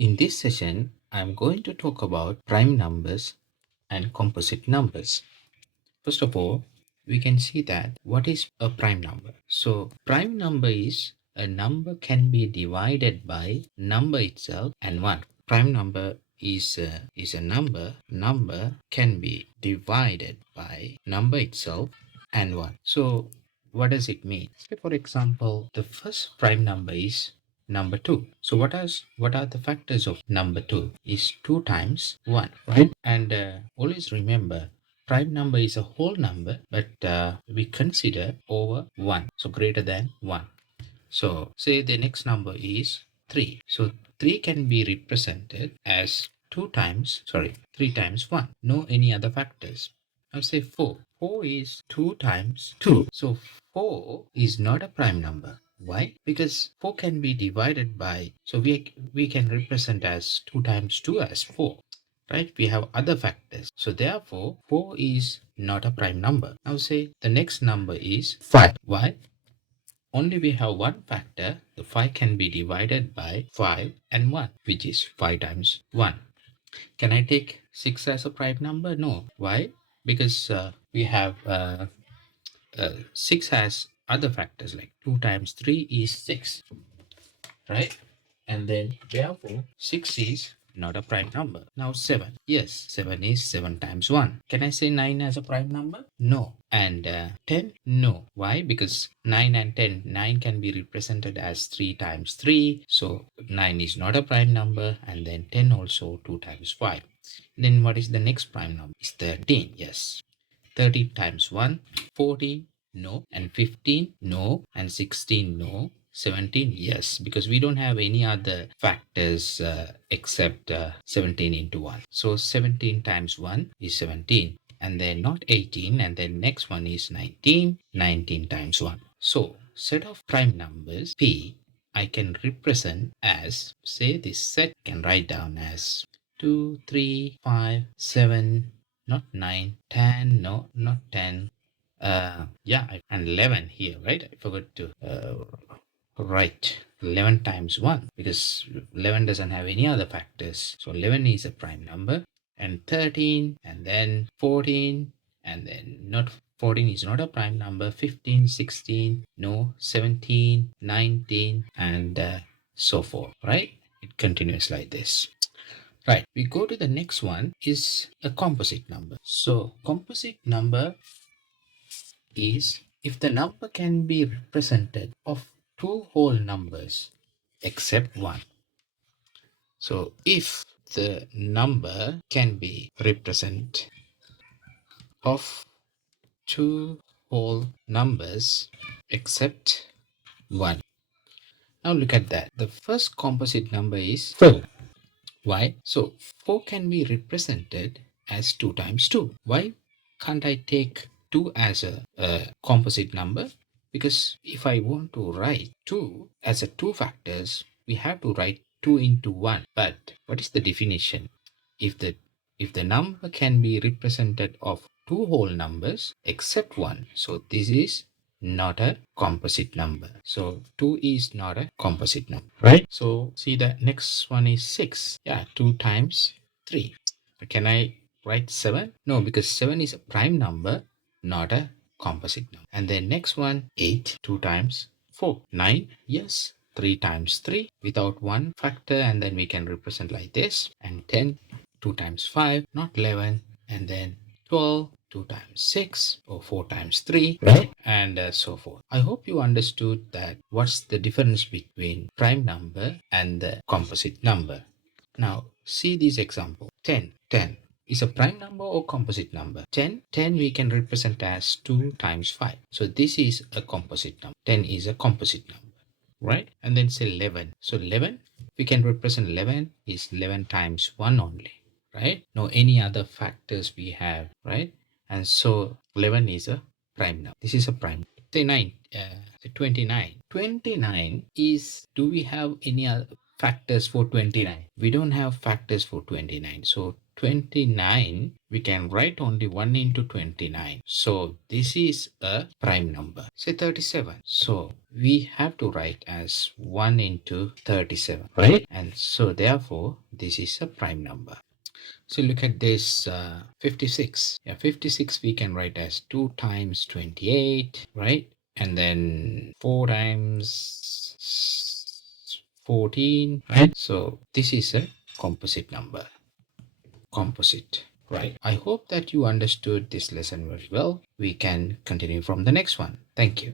In this session, I'm going to talk about prime numbers and composite numbers. First of all, we can see that what is a prime number. So prime number is a number can be divided by number itself and 1. Prime number is a number can be divided by number itself and 1. So what does it mean? Say for example, the first prime number is number 2. So what are the factors of number 2? Is 2 times 1, right? And always remember, prime number is a whole number, but we consider over 1, so greater than 1. So say the next number is 3. So 3 can be represented as 3 times 1. No any other factors. I'll say 4. 4 is 2 times 2. So 4 is not a prime number. Why? Because 4 can be divided by, so we can represent as 2 times 2 as 4. Right? We have other factors. So therefore, 4 is not a prime number. Now say the next number is 5. Why? Only we have one factor. The 5 can be divided by 5 and 1, which is 5 times 1. Can I take 6 as a prime number? No. Why? Because we have 6 has other factors like 2 times 3 is 6, right? And then therefore 6 is not a prime number. Now 7. Yes, 7 is 7 times 1. Can I say 9 as a prime number? No. And 10? No. Why? Because 9 and 10, 9 can be represented as 3 times 3. So 9 is not a prime number. And then 10 also 2 times 5. Then what is the next prime number? It's 13. Yes. 13 times 1, 14, no. And 15, no. And 16, no. 17, yes, because we don't have any other factors except 17 into 1. So 17 times 1 is 17, and then not 18, and then next one is 19, 19 times 1. So set of prime numbers P I can represent as, say this set can write down as 2, 3, 5, 7, not 9, 10, no, not 10. And 11 here, right? I forgot to write 11 times 1 because 11 doesn't have any other factors. So 11 is a prime number, and 13, and then 14, and then not 14 is not a prime number. 15, 16, no. 17, 19, and so forth, right? It continues like this. Right, we go to the next one is a composite number. So composite number is if the number can be represented of 2 whole numbers except 1. So if the number can be represented of 2 whole numbers except 1. Now look at that. The first composite number is 4. Why? So 4 can be represented as 2 times 2. Why can't I take 2 as a composite number? Because if I want to write 2 as a 2 factors, we have to write 2 into 1. But what is the definition? If the number can be represented of 2 whole numbers except 1, so this is not a composite number. So 2 is not a composite number, right? So see the next one is 6. Yeah, 2 times 3. Can I write 7? No, because 7 is a prime number, not a composite number. And then next one, 8. 2 times 4. 9. Yes. 3 times 3 without one factor, and then we can represent like this. And 10. 2 times 5, not 11. And then 12. 2 times 6 or 4 times 3, right? And so forth. I hope you understood that what's the difference between prime number and the composite number. Now see this example. 10. 10 is a prime number or composite number. 10 we can represent as 2 times 5. So this is a composite number. 10 is a composite number, right? And then say 11. So 11, we can represent 11 is 11 times 1 only, right? No any other factors we have, right? And so 11 is a prime number. This is a prime. Say 9, say 29. 29 is, do we have any other factors for 29? We don't have factors for 29. So 29, we can write only 1 into 29. So this is a prime number. Say 37. So we have to write as 1 into 37, right? And so therefore, this is a prime number. So look at this 56. Yeah, 56 we can write as 2 times 28, right? And then 4 times 14, right? So this is a composite number. Composite, right? I hope that you understood this lesson very well. We can continue from the next one. Thank you.